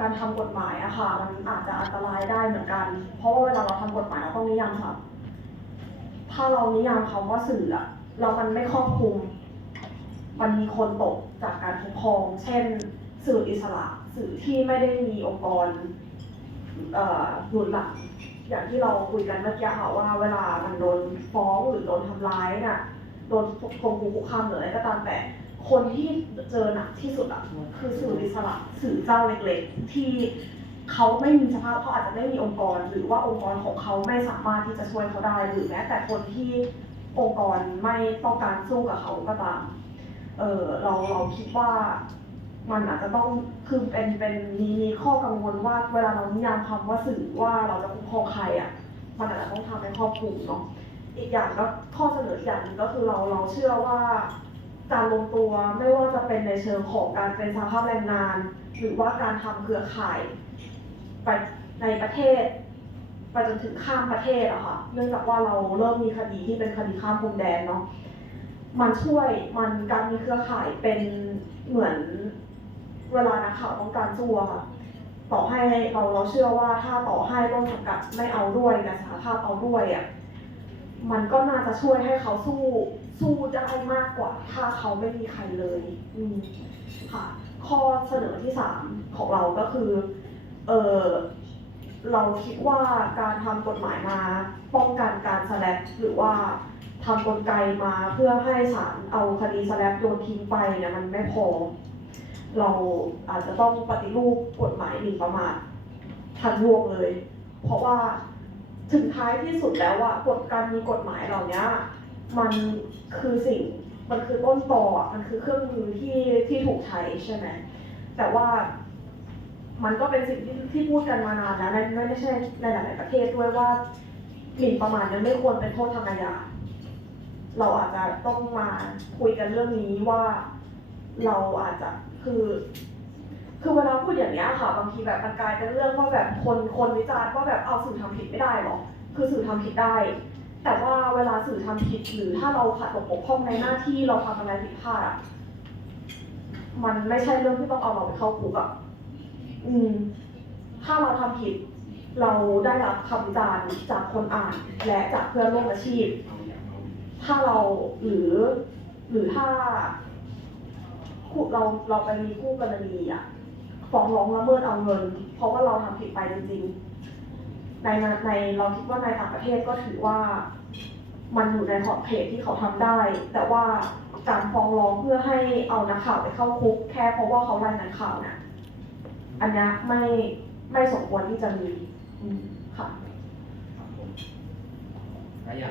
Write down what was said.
การทำกฎหมายอะค่ะ มันอาจจะอันตรายได้เหมือนกัน เพราะว่าเวลาเราทำกฎหมายเราต้องนิยามค่ะ ถ้าเรานิยามคำว่าสื่ออะแล้วมันไม่ครอบคลุม มันมีคนตกจากการคุ้มครอง เช่น สื่ออิสระสื่อที่ไม่ได้มีองค์กรหนุนหลังอย่างที่เราคุยกันเมื่อกี้ค่ะว่าเวลามันโดนฟ้องหรือโดนทำร้ายน่ะโดนข่มขู่คุกคามหรืออะไรก็ตามแต่ คนที่เจอหนักที่สุดอะคือสื่ออิสระสื่อเจ้าเล็กๆ ที่เขาไม่มีสภาพเขาอาจจะไม่มีองค์กร หรือว่าองค์กรของเขาไม่สามารถที่จะช่วยเขาได้หรือแม้แต่คนที่องค์กรไม่ต้องการสู้กับเขาก็ตามเออเราเราคิดว่ามันอาจจะต้องคือเป็นเป็นมีมีข้อกังวลว่าเวลาเรานิยามคำว่าสื่อว่าเราจะคุ้มครองใครอะมันอาจจะต้องทำให้ครอบคลุมเนาะอีกอย่างก็ข้อเสนออีกอย่างหนึงก็คือเราเราเชื่อว่า การลงตัวไม่ว่าจะเป็นในเชิงของการเป็นสภาพแรงงาน หรือว่าการทำเครือข่ายไปในประเทศไปจนถึงข้ามประเทศอะค่ะเนื่องจากว่าเราเริ่มมีคดีที่เป็นคดีข้ามพรมแดนเนาะมันช่วยมันการมีเครือข่ายเป็นเหมือนเวลานักข่าวต้องการสู้ค่ะต่อให้เราเราเชื่อว่าถ้าต่อให้ต้นสังกัดไม่เอาด้วยแต่สหภาพเอาด้วยอะ มันก็น่าจะช่วยให้เขาสู้สู้ได้มากกว่า ถ้าเขาไม่มีใครเลยอืมค่ะ ข้อเสนอที่สามของเราก็คือเออเราคิดว่าการทำกฎหมายมาป้องกันการสแลปหรือว่าทำกลไกมาเพื่อให้ศาลเอาคดีสแลปโยนทิ้งไปเนี่ยมันไม่พอ เราอาจจะต้องปฏิรูปกฎหมายหมิ่นประมาททันยวงเลย เพราะว่า ถึงท้ายที่สุดแล้วอะกฎการมีกฎหมายเหล่านี้มันคือสิ่งมันคือต้นตอมันคือเครื่องมือที่ที่ถูกใช้ใช่ไหมแต่ว่ามันก็เป็นสิ่งที่ที่พูดกันมานานแล้วในไม่ใช่ในหลาย ๆ ประเทศด้วยว่าหมิ่นประมาทนี่ยไม่ควรเป็นโทษทางอาญาเราอาจจะต้องมาคุยกันเรื่องนี้ว่าเราอาจจะคือ คือเวลาพูดอย่างนี้ยค่ะ บางทีแบบมันกลายเป็นเรื่องว่าแบบคนคนวิจารณ์ว่าแบบเอาสื่อทำผิดไม่ได้หรอกคือสื่อทำผิดได้ แต่ว่าเวลาสื่อทำผิดหรือถ้าเราขัดตกบกพร่องในหน้าที่เราทำอะไรผิดพลาดอะมันไม่ใช่เรื่องที่ต้องเอาเราไปเข้าคุกอะอืม ถ้าเราทำผิด เราได้รับคำวิจารณ์จากคนอ่านและจากเพื่อนร่วมอาชีพ ถ้าเราหรือ หรือถ้าเราเราไปมีคู่กรณีอะ ฟ้องร้องละเมิดเอาเงิน เพราะว่าเราทำผิดไปจริงๆในในเราคิดว่าในต่างประเทศก็ถือว่ามันอยู่ในขอบเขตที่เขาทำได้ แต่ว่าการฟ้องร้องเพื่อให้เอานักข่าวไปเข้าคุก แค่เพราะว่าเขารายงานข่าวเนี่ยอันนี้ไม่ไม่สมควรที่จะมีค่ะแล้วอย่าง